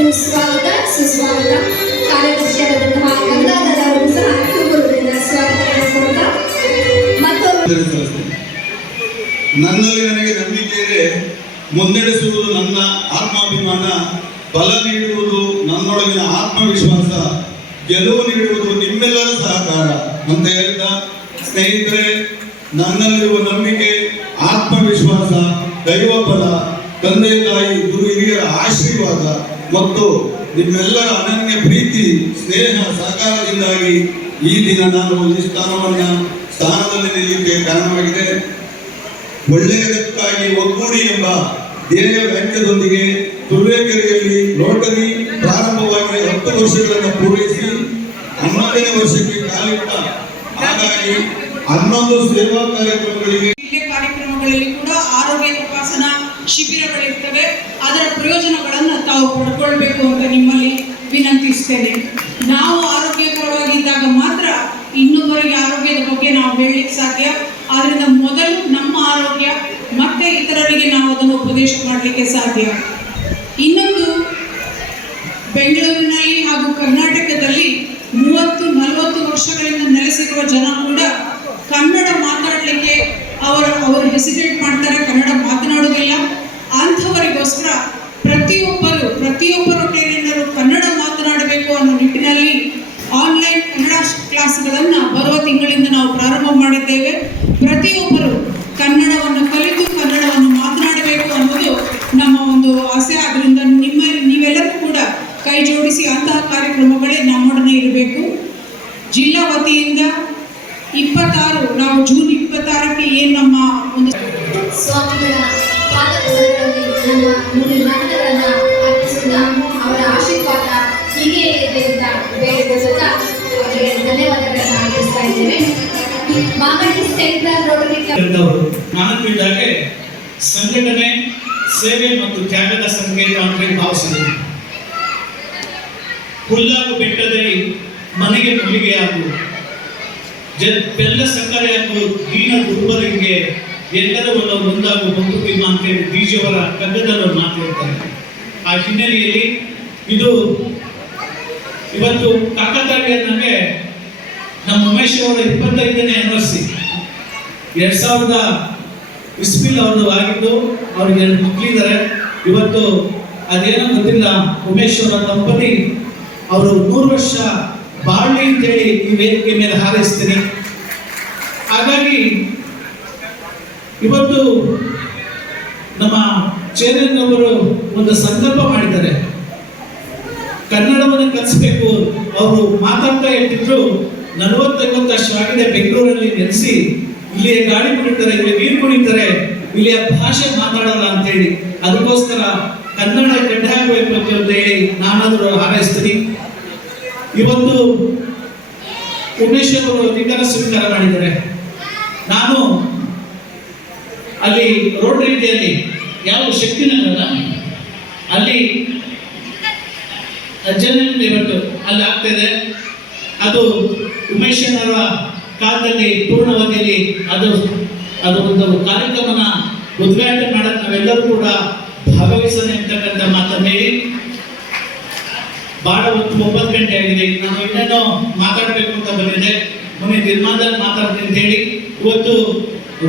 ಎಲ್ಲರಿಗೂ ಸ್ವಾಗತ ಸುಸ್ವಾಗತ. ಕಾರ್ಯದರ್ಶಿಯಾದಂತಹ ಗಂಗಾಧರ್ ಅವರು ಸಹ ತುಂಬುವುದರಿಂದ ಸ್ವಾಗತ ಕೊಡ್ತಾ ನನ್ನಲ್ಲಿ ನನಗೆ ನಂಬಿಕೆ ಇದೆ. ಮುನ್ನಡೆಸುವುದು ನನ್ನ ಆತ್ಮಾಭಿಮಾನ, ಬಲ ನೀಡುವುದು ನನ್ನೊಳಗಿನ ಆತ್ಮವಿಶ್ವಾಸ, ಗೆಲುವು ನೀಡುವುದು ನಿಮ್ಮೆಲ್ಲರ ಸಹಕಾರ ಅಂತ ಹೇಳ್ತಾ, ಸ್ನೇಹಿತರೆ, ನನ್ನಲ್ಲಿರುವ ನಂಬಿಕೆ, ಆತ್ಮವಿಶ್ವಾಸ, ದೈವ ಬಲ, ತಂದೆ ತಾಯಿ ಗುರು ಹಿರಿಯರ ಆಶೀರ್ವಾದ ಮತ್ತು ನಿಮ್ಮೆಲ್ಲರ ಅನನ್ಯ ಪ್ರೀತಿ ಸ್ನೇಹ ಸಹಕಾರದಿಂದಾಗಿ ಈ ದಿನ ನಾನು ಈ ಸ್ಥಾನದಲ್ಲಿ ನಿಲ್ಲಲಿಕ್ಕೆ ಕಾರಣವಾಗಿದೆ. ಒಳ್ಳೆಯದಕ್ಕಾಗಿ ಒಗ್ಗೂಡಿ ಎಂಬ ಧ್ಯೇಯ ವ್ಯಾಖ್ಯದೊಂದಿಗೆ ತುರುವೇಕೆರೆಯಲ್ಲಿ ರೋಟರಿ ಪ್ರಾರಂಭವಾಗಿ 10 ವರ್ಷಗಳನ್ನು ಪೂರೈಸಿ 11ನೇ ವರ್ಷಕ್ಕೆ ಕಾಲಿಟ್ಟ. ಹಾಗಾಗಿ 11 ಸೇವಾ ಕಾರ್ಯಕ್ರಮಗಳಲ್ಲಿ ಕೂಡ ಆರೋಗ್ಯ ತಪಾಸಣಾ ಶಿಬಿರಗಳಿರ್ತವೆ. ಅದರ ಪ್ರಯೋಜನಗಳನ್ನು ತಾವು ಪಡ್ಕೊಳ್ಬೇಕು ಅಂತ ನಿಮ್ಮಲ್ಲಿ ವಿನಂತಿಸ್ತೇನೆ. ನಾವು ಆರೋಗ್ಯಕರವಾಗಿದ್ದಾಗ ಮಾತ್ರ ಇನ್ನೊಬ್ಬರಿಗೆ ಆರೋಗ್ಯದ ಬಗ್ಗೆ ನಾವು ಹೇಳಲಿಕ್ಕೆ ಸಾಧ್ಯ. ಆದ್ದರಿಂದ ಮೊದಲು ನಮ್ಮ ಆರೋಗ್ಯ ಮತ್ತೆ ಇತರರಿಗೆ ನಾವು ಅದನ್ನು ಉಪದೇಶ ಮಾಡಲಿಕ್ಕೆ ಸಾಧ್ಯ. ಇನ್ನೊಂದು, ಬೆಂಗಳೂರಿನಲ್ಲಿ ಹಾಗೂ ಕರ್ನಾಟಕದಲ್ಲಿ 30-40 ವರ್ಷಗಳಿಂದ ನೆಲೆಸಿರುವ ಜನ ಕೂಡ ಕನ್ನಡ ಮಾತಾಡಲಿಕ್ಕೆ ಅವರು ಹೆಸಿಟೇಟ್ ಮಾಡ್ತಾರೆ, ಕನ್ನಡ ಮಾತನಾಡುವುದಿಲ್ಲ. ಅಂಥವರಿಗೋಸ್ಕರ ಪ್ರತಿಯೊಬ್ಬರು ರೋಟೇರಿಯನ್ನರು ಕನ್ನಡ ಮಾತನಾಡಬೇಕು ಅನ್ನೋ ನಿಟ್ಟಿನಲ್ಲಿ ಆನ್ಲೈನ್ ಕನ್ನಡ ಕ್ಲಾಸ್ಗಳನ್ನು ಬರುವ ತಿಂಗಳಿಂದ ನಾವು ಪ್ರಾರಂಭ ಮಾಡಿದ್ದೇವೆ. ಪ್ರತಿಯೊಬ್ಬರು ಕನ್ನಡವನ್ನು ಕಲಿತು ಕನ್ನಡವನ್ನು ಮಾತನಾಡಬೇಕು ಅನ್ನೋದು ನಮ್ಮ ಒಂದು ಆಸೆ. ಆದ್ದರಿಂದ ನೀವೆಲ್ಲರೂ ಕೂಡ ಕೈ ಜೋಡಿಸಿ ಅಂತಹ ಕಾರ್ಯಕ್ರಮಗಳೇ ನಮ್ಮೊಡನೆ ಇರಬೇಕು. ಜಿಲ್ಲಾ ವತಿಯಿಂದ 26 ನಾವು ಜೂನ್ 26ಕ್ಕೆ ಏನು ನಮ್ಮ ಒಂದು ಸ್ವಾಮಿಗಳ ಪಾದಗಳಲ್ಲಿ ನಮ್ಮ ನುಡಿಗಳನ್ನು ಅರ್ಪಿಸುತ್ತಾ ಅವರ ಆಶೀರ್ವಾದ ಹೀಗೆ ಇದೆ ಅಂತ ಬೇಡಿಕೊಳ್ಳುತ್ತಾ ಅವರಿಗೆ ಧನ್ಯವಾದಗಳನ್ನು ಅರ್ಪಿಸ್ತಾ ಇದ್ದೇವೆ. ಮಾಗಡಿ ಸೆಂಟ್ರಲ್ ರೋಟರಿ ನಾನು ತಿಳಿದಾಗೆ ಸಂಘಟನೆ, ಸೇವೆ ಮತ್ತು ತ್ಯಾಗದ ಸಂಕೇತ ಅಂತ ಭಾವಿಸಿದೆ. ಹುಲ್ಲಾಗು ಬೆಟ್ಟದಲ್ಲಿ ಮನೆಗೆ ಮುಲಿಗೆಯಾಗು, ಬೆಲ್ಲ ಸಕ್ಕರೆಯಾಗು ದೀನ ದುರ್ಬಲರಿಗೆ ಎಲ್ಲರೂ ಒಂದಾಗು ಬಂಧುಕಿಮ್ಮ ಅಂತೇಳಿ ಬೀಜವರ ಕಗ್ಗದಲ್ಲಿ ಮಾತಾಡ್ತಾರೆ. ಆ ಹಿನ್ನೆಲೆಯಲ್ಲಿ ಇವತ್ತು ಕಾಕತಾಳೀಯ ನಮಗೆ ನಮ್ಮ ಉಮೇಶ್ ಅವರ 25ನೇ ಆನಿವರ್ಸರಿ 2000 ಇಸ್ವಿಲ್ ಅವ್ರದ್ದು ಆಗಿದ್ದು. ಅವ್ರಿಗೆ 2 ಮಕ್ಕಳಿದ್ದಾರೆ. ಇವತ್ತು ಅದೇನೋ ಗೊತ್ತಿಲ್ಲ, ಉಮೇಶ್ ಅವರ ದಂಪತಿ ಅವರು 100 ವರ್ಷ ಬಾಳ್ಲಿ ಅಂತೇಳಿ ಈ ವೇದಿಕೆ ಮೇಲೆ ಹಾರೈಸ್ತೀನಿ. ಹಾಗಾಗಿ ಇವತ್ತು ನಮ್ಮ ಚೇತನ್ ಅವರು ಒಂದು ಸಂಕಲ್ಪ ಮಾಡಿದ್ದಾರೆ, ಕನ್ನಡವನ್ನು ಕಲಿಸ್ಬೇಕು. ಅವರು ಮಾತಾಡ್ತಾ ಇರ್ತಿದ್ರು, 40-50 ವರ್ಷವಾಗಿದೆ ಬೆಂಗಳೂರಲ್ಲಿ ನೆಲೆಸಿ, ಇಲ್ಲಿಯ ಗಾಳಿ ಕುಡಿತಾರೆ, ಇಲ್ಲಿ ನೀರು ಕುಡಿತಾರೆ, ಇಲ್ಲಿಯ ಭಾಷೆ ಮಾತಾಡಲ್ಲ ಅಂತೇಳಿ. ಅದಕ್ಕೋಸ್ಕರ ಕನ್ನಡ ಗಡ್ಡೆ ಹಾಕಬೇಕು ಅಂತ ಹೇಳಿ ನಾನಾದರೂ ಹಾರೈಸ್ತೀನಿ. ಇವತ್ತು ಉಮೇಶ್ ಅವರು ಅಧಿಕಾರ ಸ್ವೀಕಾರ ಮಾಡಿದ್ದಾರೆ. ನಾನು ಅಲ್ಲಿ ರೋಡ್ ರೀತಿಯಲ್ಲಿ ಯಾವ ಶಕ್ತಿನಗರ ಅಲ್ಲಿ ಜನರಲ್ಲಿ ಇವತ್ತು ಅಲ್ಲಿ ಆಗ್ತಿದೆ. ಅದು ಉಮೇಶನವರ ಕಾಲದಲ್ಲಿ ಪೂರ್ಣವಧಿಯಲ್ಲಿ ಅದು ಒಂದು ಕಾರ್ಯಕ್ರಮನ ಉದ್ಘಾಟನೆ ಮಾಡೋಕ್ಕೆ ನಾವೆಲ್ಲರೂ ಕೂಡ ಭಾಗವಹಿಸೋಣ ಅಂತಕ್ಕಂಥ ಮಾತನ್ನು ಹೇಳಿ, ಭಾಳ ಹೊತ್ತು 9 ಗಂಟೆ ಆಗಿದೆ. ನಾನು ಇನ್ನೇನೋ ಮಾತಾಡಬೇಕು ಅಂತ ಬಂದಿದೆ, ಮುಂದಿನ ತೀರ್ಮಾನದಲ್ಲಿ ಮಾತಾಡ್ತೀನಿ ಅಂತ ಹೇಳಿ. ಇವತ್ತು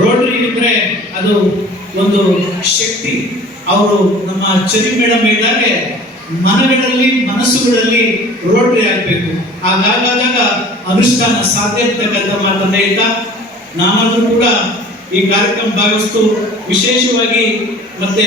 ರೋಟರಿ ಇದ್ರೆ ಅದು ಒಂದು ಶಕ್ತಿ. ಅವರು ನಮ್ಮ ಚರಿ ಮೇಡಮ್ ಹೇಳಿದಾಗೆ ಮನಗಳಲ್ಲಿ ಮನಸ್ಸುಗಳಲ್ಲಿ ರೋಟರಿ ಆಗಬೇಕು. ಹಾಗಾದಾಗ ಅನುಷ್ಠಾನ ಸಾಧ್ಯ ಅಂತಕ್ಕಂಥ ಮಾತನ್ನ ಹೇಳ್ತಾ, ನಾನಾದರೂ ಕೂಡ ಈ ಕಾರ್ಯಕ್ರಮ ಭಾಗವಹಿಸ್ತು ವಿಶೇಷವಾಗಿ ಮತ್ತೆ